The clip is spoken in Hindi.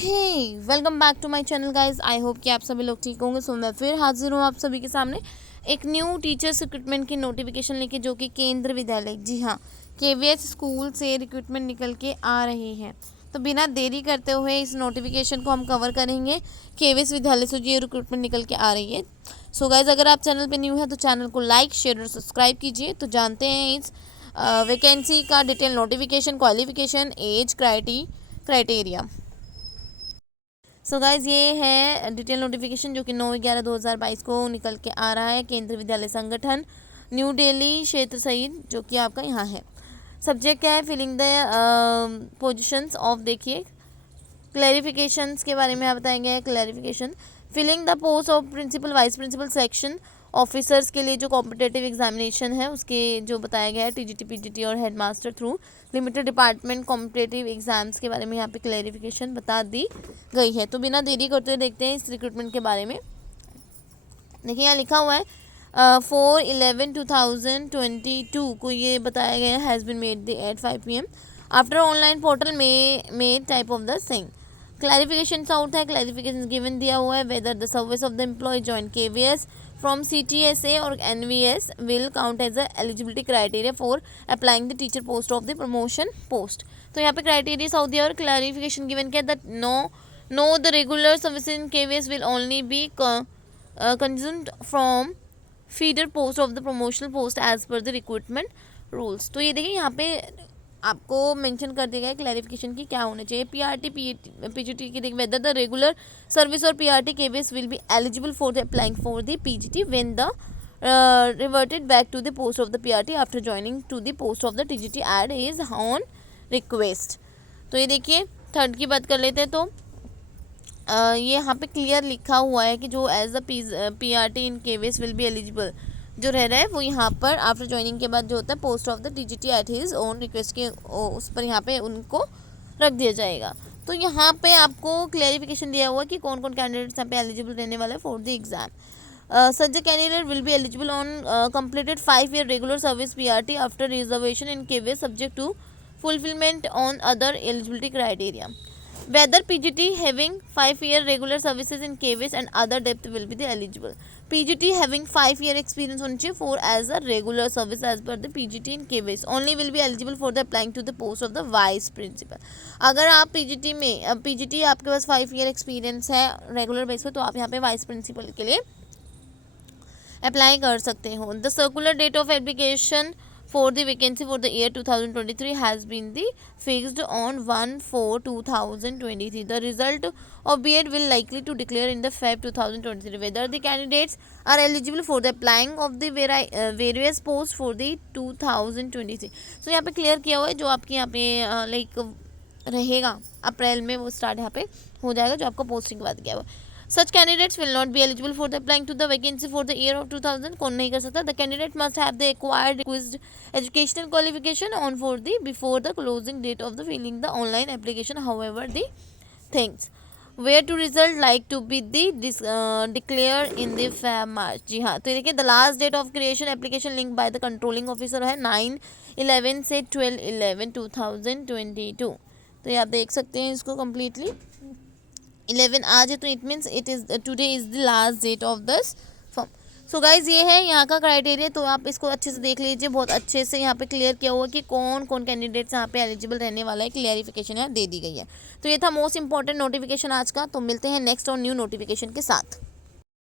Hey welcome back to my channel guys. I hope कि आप सभी लोग ठीक होंगे। सो मैं फिर हाजिर हूँ आप सभी के सामने एक न्यू टीचर्स रिक्रूटमेंट की नोटिफिकेशन लेके, जो कि केंद्र विद्यालय, जी हाँ, केवीएस स्कूल से रिक्रूटमेंट निकल के आ रही है। तो बिना देरी करते हुए इस नोटिफिकेशन को हम कवर करेंगे। केवीएस विद्यालय से जो ये रिक्रूटमेंट निकल के आ रही है। सो गाइज, अगर आप चैनल पे न्यू है तो चैनल को लाइक, शेयर और सब्सक्राइब कीजिए। तो जानते हैं इस वैकेंसी का detail notification, qualification, age criteria. सो गाइज, ये है डिटेल नोटिफिकेशन जो कि 9/11/2022 को निकल के आ रहा है। केंद्रीय विद्यालय संगठन, न्यू दिल्ली क्षेत्र सहित, जो कि आपका यहाँ है। सब्जेक्ट क्या है? फिलिंग द पोजिशंस ऑफ, देखिए क्लैरिफिकेशंस के बारे में यहाँ बताया गया है। Clarification, filling the post of principal, vice principal, section officers के लिए जो कॉम्पिटेटिव एग्जामिनेशन है उसके जो बताया गया है, टीजीटी, पीजीटी और headmaster through limited department competitive exams के बारे में यहाँ पे क्लैरिफिकेशन बता दी गई है। तो बिना देरी करते हुए देखते हैं इस रिक्रूटमेंट के बारे में। देखिए यहाँ लिखा हुआ है 4/11/2022 को ये बताया गया has been made at 5 PM after online portal में type of the same. Clarification out है, क्लैरिफिकेशन गिवन दिया हुआ है। Whether the service of the employ join KVS from CTSA और NVS will count as a eligibility criteria for applying the teacher post of the promotion post. तो यहाँ पे क्राइटेरिया साउथ दिया और क्लैरिफिकेशन गिवन किया that no the regular service in KVS will only be consumed from feeder post of the promotional post as per the recruitment rules। तो ये देखिए यहाँ पे आपको मेंशन कर दिया गया है क्लैरिफिकेशन की क्या होना चाहिए। PRT PGT की देखिए, वेदर द रेगुलर सर्विस और PRT KVS will be eligible for the applying for the PGT when the reverted back to the post of the PRT after joining to the post of the TGT ad is on request। तो ये देखिए थर्ड की बात कर लेते हैं। तो ये यहाँ पे क्लियर लिखा हुआ है कि जो as a PRT in KVS will be eligible जो रह रहा है वो यहाँ पर आफ्टर ज्वाइनिंग के बाद जो होता है post of the TGT at his own request के उस पर यहाँ पे उनको रख दिया जाएगा। तो यहाँ पे आपको क्लैरिफिकेशन दिया हुआ है कि कौन कौन कैंडिडेट्स यहाँ पे एलिजिबल रहने वाला है for the exam. Such a candidate will be eligible on completed 5-year regular service PRT after reservation in KVS subject to fulfilment on other eligibility criteria. Whether PGT having 5-year regular services in KVS and other depth will be the eligible। PGT having 5-year experience होनी चाहिए for as a regular service as per the PGT in KVS only will be eligible for the applying to the post of the vice principal। अगर आप PGT में PGT आपके पास 5-year experience है रेगुलर बेस पे, तो आप यहाँ पे वाइस प्रिंसिपल के लिए अप्लाई कर सकते हो। The circular debt of application for the vacancy for the year 2023 has been the fixed on 1/4/2023। The result of BEd will likely to declare in the Feb 2023 whether the candidates are eligible for the applying of the various posts for the 2023। so यहाँ पे क्लियर किया हुआ है जो आपके यहाँ पे लाइक रहेगा अप्रैल में वो स्टार्ट यहाँ पे हो जाएगा जो आपको पोस्टिंग के बाद किया हुआ है। Such candidates will not be eligible for the applying to the vacancy for the year of 2000। कौन नहीं कर सकता? The candidate must have the acquired requisite educational qualification on for the before the closing date of the filling the online application। However, the things where to result like to be the declared in the Feb March। जी हाँ, तो देखिए the last date of creation application link by the controlling officer है 9/11 से 12/11/2022। तो ये आप देख सकते हैं इसको कम्प्लीटली 11 आज है, तो it means it is today is the last date of this form. So guys, ये है यहाँ का क्राइटेरिया। तो आप इसको अच्छे से देख लीजिए, बहुत अच्छे से यहाँ पे क्लियर किया हुआ कि कौन कौन कैंडिडेट्स यहाँ पे एलिजिबल रहने वाला है। क्लियरिफिकेशन यहाँ दे दी गई है। तो ये था मोस्ट इंपॉर्टेंट नोटिफिकेशन आज का। तो मिलते हैं नेक्स्ट और न्यू नोटिफिकेशन के साथ।